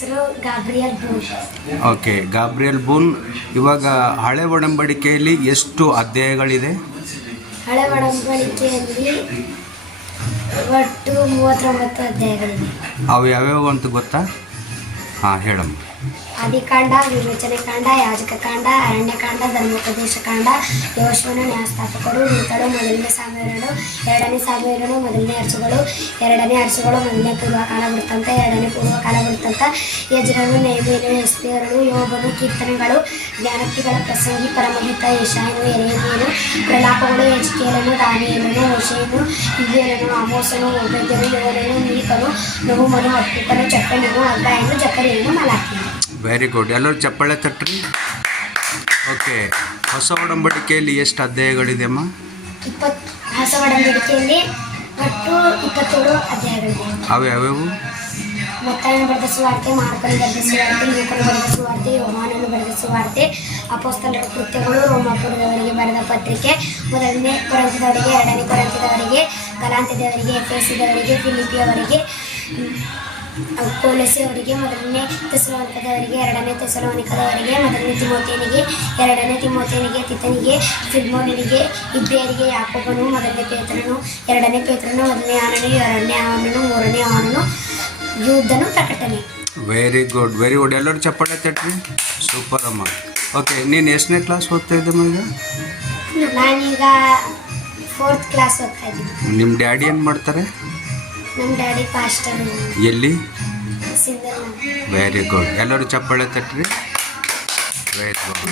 ಹೆಸರು Gabriel Boone okay Gabriel Boone ಇವಾಗ ಹಳೆ ಒಡಂಬಡಿಕೆಯಲ್ಲಿ ಎಷ್ಟು ಅಧ್ಯಾಯಗಳಿದೆ? ಹಳೆ ಒಡಂಬಡಿಕೆಯಲ್ಲಿ ಒಟ್ಟು ಮೂವತ್ತೊಂಬತ್ತು ಅಧ್ಯಾಯಗಳಿವೆ ಅವು ಯಾವ್ಯಾವ ಅಂತ ಗೊತ್ತಾ? ಹಾಂ ಹೇಳಮ್ಮ. ಆದಿಕಾಂಡ ಯಾಜಕ ಕಾಂಡ ಅರಣ್ಯಕಾಂಡ ಧರ್ಮೋಪದೇಶ ಕಾಂಡ ಯೋಶ್ವನ ನ್ಯಾಯಸ್ಥಾಪಕರು, ಮೃತರು, ಮೊದಲನೇ ಸಾಮೇರನು ಎರಡನೇ ಸಾಮೇರನು ಮೊದಲನೇ ಅರಸುಗಳು, ಎರಡನೇ ಅರಸುಗಳು, ಮೊದಲನೇ ಪೂರ್ವಕಾಲ ವೃತ್ತಾಂತ ಎರಡನೇ ಪೂರ್ವಕಾಲ ವೃತ್ತಾಂತ ಯಜ್ರನು ನೇಮಿಯನು ಎಸ್ತಿಯರನು ಯೋಗನು ಕೀರ್ತನೆಗಳು, ಜ್ಞಾನಕ್ತಿಗಳ ಪ್ರಸಂಗಿ, ಪರಮಹಿತ ಯಶಾಯನು ಎರೆಯನು ಪ್ರಲಾಪಗಳು, ಯಜ್ಕೇಲನು, ದಾನಿಯೇಲನು ಹೊಷೇನು ಇವ್ಯರನು ಆಮೋಸನು ಒಬೆದ್ಯನು ಯೋನನು ಮೀಕನು ನಹುಮನು ಅಪ್ಪುಕನು ಚಕ್ಕನನು ಅಗ್ಗಾಯನು ಜಕರಿಯನು ಮಲಾಕಿಯನು ವೆರಿ ಗುಡ್ ಎಲ್ಲರೂ ಚಪ್ಪಾಳೆ ತಟ್ರಿ? ಓಕೆ ಹೊಸ ಒಡಂಬಡಿಕೆಯಲ್ಲಿ ಎಷ್ಟು ಅಧ್ಯಾಯಗಳಿದೆ ಅಮ್ಮ ಇಪ್ಪತ್ ಹೊಸ ಒಡಂಬಡಿಕೆಯಲ್ಲಿ ಒಟ್ಟು ಇಪ್ಪತ್ತೇಳು ಅಧ್ಯಾಯಗಳಿದೆ. ಅವು ಯಾವ್ಯಾವು ಮೊತ್ತವನ್ನು ಬರೆದ ಸುವಾರ್ತೆ ಮಾರ್ಕನ್ನು ಬರೆದ ಸುವಾರ್ತೆ ಲೂಕನು ಬರೆದ ಸುವಾರ್ತೆ ಯೋಹಾನನು ಬರೆದ ಸುವಾರ್ತೆ ಅಪೋಸ್ತಲರ ಕೃತ್ಯಗಳು ರೋಮಾಪುರದವರಿಗೆ ಬರೆದ ಪತ್ರಿಕೆ ಮೊದಲನೇ ಕೊರಂತದವರಿಗೆ ಎರಡನೇ ಕೊರಂತದವರಿಗೆ ಗಲಾಂತ್ಯದವರಿಗೆ ಎಫೆಸಿದವರಿಗೆ ಫಿಲಿಪಿಯವರಿಗೆ ಕೋಲಸಿ ಅವರಿಗೆ ಮೊದಲನೇ ತೆಸಲೋನಿಕದವರಿಗೆ ಎರಡನೇ ತೆಸಲೋನಿಕದವರಿಗೆ ಮೊದಲನೇ ತಿಮೋತಿಯನಿಗೆ ಎರಡನೇ ತಿಮೋತಿಯನಿಗೆ ತಿತನಿಗೆ ಫಿಲ್ಮೋನಿಗೆ ಇಬ್ರಿಯರಿಗೆ ಯಾಕೋಬನು ಮೊದಲನೇ ಪೇತ್ರನು ಎರಡನೇ ಪೇತ್ರನು ಮೊದಲನೇ ಆನನು ಎರಡನೇ ಆನನು ಮೂರನೇ ಆನನು ಯುದ್ಧನು ಪ್ರಕಟಣೆ ವೆರಿ ಗುಡ್ ವೆರಿ ಗುಡ್ ಎಲ್ಲರೂ ಚಪ್ಪಾಳೆ ತಟ್ರಿ ಸೂಪರ್ ಅಮ್ಮ. ಓಕೆ ನೀನು ಎಷ್ಟನೇ ಕ್ಲಾಸ್ ಓದ್ತಾ ಇದ್ದಮ್ಮ ಈಗ? ನಾನೀಗ ಫೋರ್ತ್ ಕ್ಲಾಸ್ ಓದ್ತಾ ಇದ್ದೀನಿ. ನಿಮ್ಮ ಡ್ಯಾಡಿ ಏನು ಮಾಡ್ತಾರೆ? ನಮ್ಮ ಡ್ಯಾಡಿ ಪಾಸ್ಟರ್ ಎಲ್ಲಿ? ವೆರಿ ಗುಡ್ ಎಲ್ಲರೂ ಚಪ್ಪಾಳೆ ತಟ್ರಿ? Very good